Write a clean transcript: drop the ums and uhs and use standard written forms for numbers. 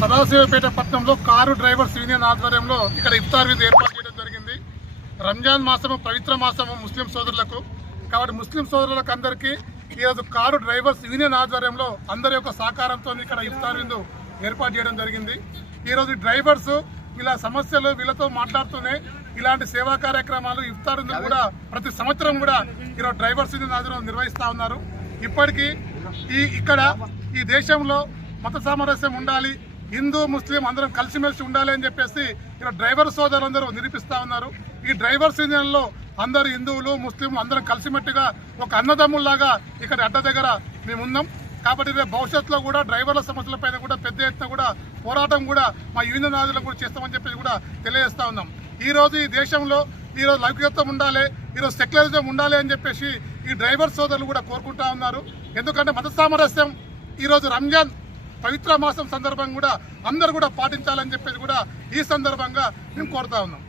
సదాశివపేట పట్టణంలో car drivers union ఆధ్వర్యంలో ఇక్కడ ఇఫ్తార్ విందు ఏర్పాటు చేయడం జరిగింది. రంజాన్ మాసము పవిత్ర మాసము ముస్లిం సోదరులకు, కాబట్టి ముస్లిం సోదరులకు అందరికీ ఈరోజు కారు డ్రైవర్స్ యూనియన్ ఆధ్వర్యంలో అందరి యొక్క సహకారంతో ఇక్కడ ఇఫ్తార్ విందు ఏర్పాటు చేయడం జరిగింది. ఈరోజు డ్రైవర్స్ ఇలా సమస్యలు వీళ్ళతో మాట్లాడుతూనే ఇలాంటి సేవా కార్యక్రమాలు ఇఫ్తార్ విందు కూడా ప్రతి సంవత్సరం కూడా ఈరోజు డ్రైవర్స్ యూనియన్ ఆధ్వర్యంలో నిర్వహిస్తూ ఉన్నారు. ఇప్పటికీ ఇక్కడ ఈ దేశంలో మత సామరస్యం ఉండాలి, హిందూ ముస్లిం అందరం కలిసిమెలిసి ఉండాలి అని చెప్పేసి ఇలా డ్రైవర్ సోదరులందరూ నిరూపిస్తూ ఉన్నారు. ఈ డ్రైవర్స్ యూనియన్లో అందరు హిందువులు ముస్లింలు అందరం కలిసిమెట్టుగా ఒక అన్నదమ్ముల్లాగా ఇక్కడ అడ్డ దగ్గర మేము ఉన్నాం. కాబట్టి రేపు భవిష్యత్తులో కూడా డ్రైవర్ల సమస్యలపైన కూడా పెద్ద ఎత్తున కూడా పోరాటం కూడా మా యూనియన్ నాయకులకు కూడా చేస్తామని చెప్పేసి కూడా తెలియజేస్తా ఉన్నాం. ఈరోజు ఈ దేశంలో ఈరోజు లౌకికత్వం ఉండాలి, ఈరోజు సెక్యులరిజం ఉండాలి అని చెప్పేసి ఈ డ్రైవర్ సోదరులు కూడా కోరుకుంటా ఉన్నారు. ఎందుకంటే మత సామరస్యం ఈరోజు రంజాన్ పవిత్ర మాసం సందర్భంగా కూడా అందరూ కూడా పాటించాలని చెప్పేసి కూడా ఈ సందర్భంగా మేము కోరుతా ఉన్నాం.